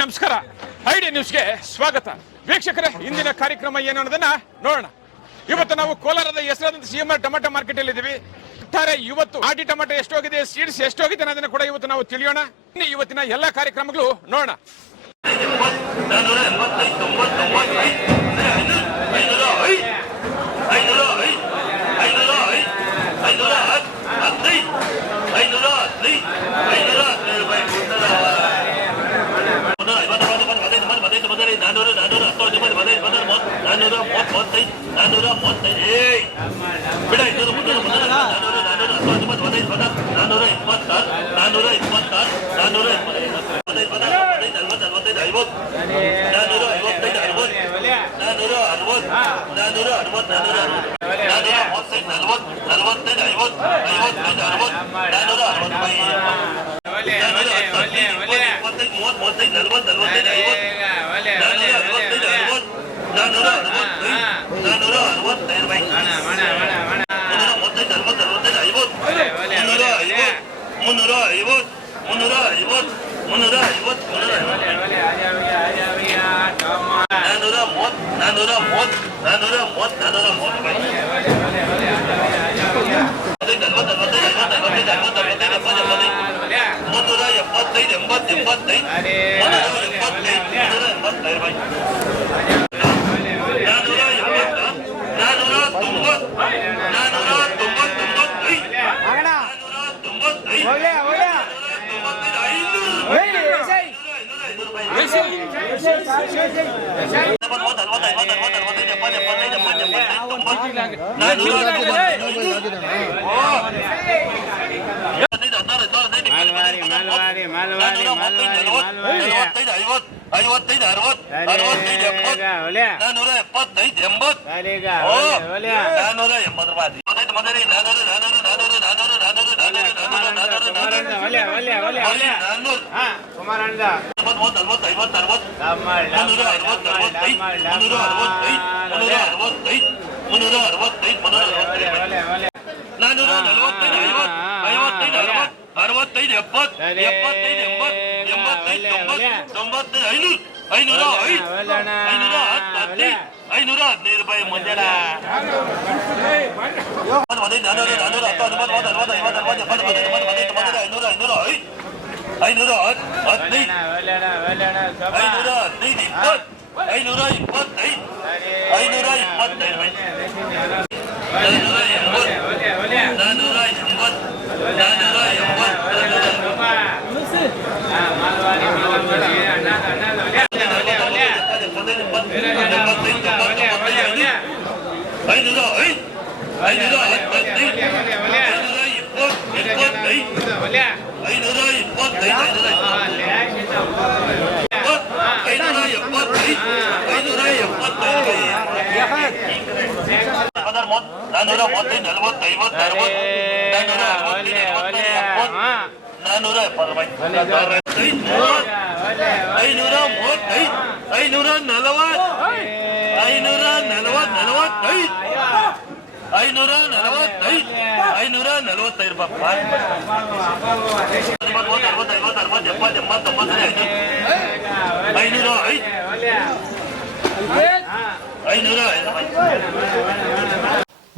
ನಮಸ್ಕಾರ. ಐಡಿಯಾ ನ್ಯೂಸ್ಗೆ ಸ್ವಾಗತ. ವೀಕ್ಷಕರೇ, ಇಂದಿನ ಕಾರ್ಯಕ್ರಮ ಏನು ಅನ್ನೋದನ್ನ ನೋಡೋಣ. ಇವತ್ತು ನಾವು ಕೋಲಾರದ ಹೆಸರಾದಂತ ಸಿಎಂಆರ್ ಟೊಮೆಟೊ ಮಾರ್ಕೆಟ್ ಅಲ್ಲಿ ಇದ್ದೀವಿ. ಇವತ್ತು ಆಟಿ ಟೊಮೆಟೊ ಎಷ್ಟೋಗಿದೆ, ಸೀಡ್ಸ್ ಎಷ್ಟೋಗಿದೆ ಅನ್ನೋದನ್ನ ಕೂಡ ಇವತ್ತು ನಾವು ತಿಳಿಯೋಣ. ಇವತ್ತಿನ ಎಲ್ಲಾ ಕಾರ್ಯಕ್ರಮಗಳು ನೋಡೋಣ.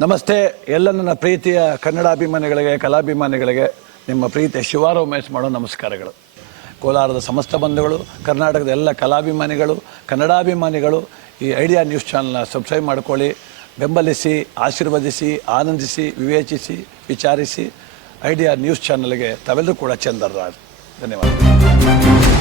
ನಮಸ್ತೆ ಎಲ್ಲ ನನ್ನ ಪ್ರೀತಿಯ ಕನ್ನಡಾಭಿಮಾನಿಗಳಿಗೆ, ಕಲಾಭಿಮಾನಿಗಳಿಗೆ ನಿಮ್ಮ ಪ್ರೀತಿಯ ಶಿವಾರ ಉಮೇಶ್ ಮಾಡೋ ನಮಸ್ಕಾರಗಳು. ಕೋಲಾರದ ಸಮಸ್ತ ಬಂಧುಗಳು, ಕರ್ನಾಟಕದ ಎಲ್ಲ ಕಲಾಭಿಮಾನಿಗಳು, ಕನ್ನಡಾಭಿಮಾನಿಗಳು ಈ ಐಡಿಯಾ ನ್ಯೂಸ್ ಚಾನಲ್ನ ಸಬ್ಸ್ಕ್ರೈಬ್ ಮಾಡ್ಕೊಳ್ಳಿ, ಬೆಂಬಲಿಸಿ, ಆಶೀರ್ವದಿಸಿ, ಆನಂದಿಸಿ, ವಿವೇಚಿಸಿ, ವಿಚಾರಿಸಿ. ಐಡಿಯಾ ನ್ಯೂಸ್ ಚಾನಲ್ಗೆ ತಾವೆಲ್ಲರೂ ಕೂಡ ಚಂದರ್ರಾಜ್. ಧನ್ಯವಾದ.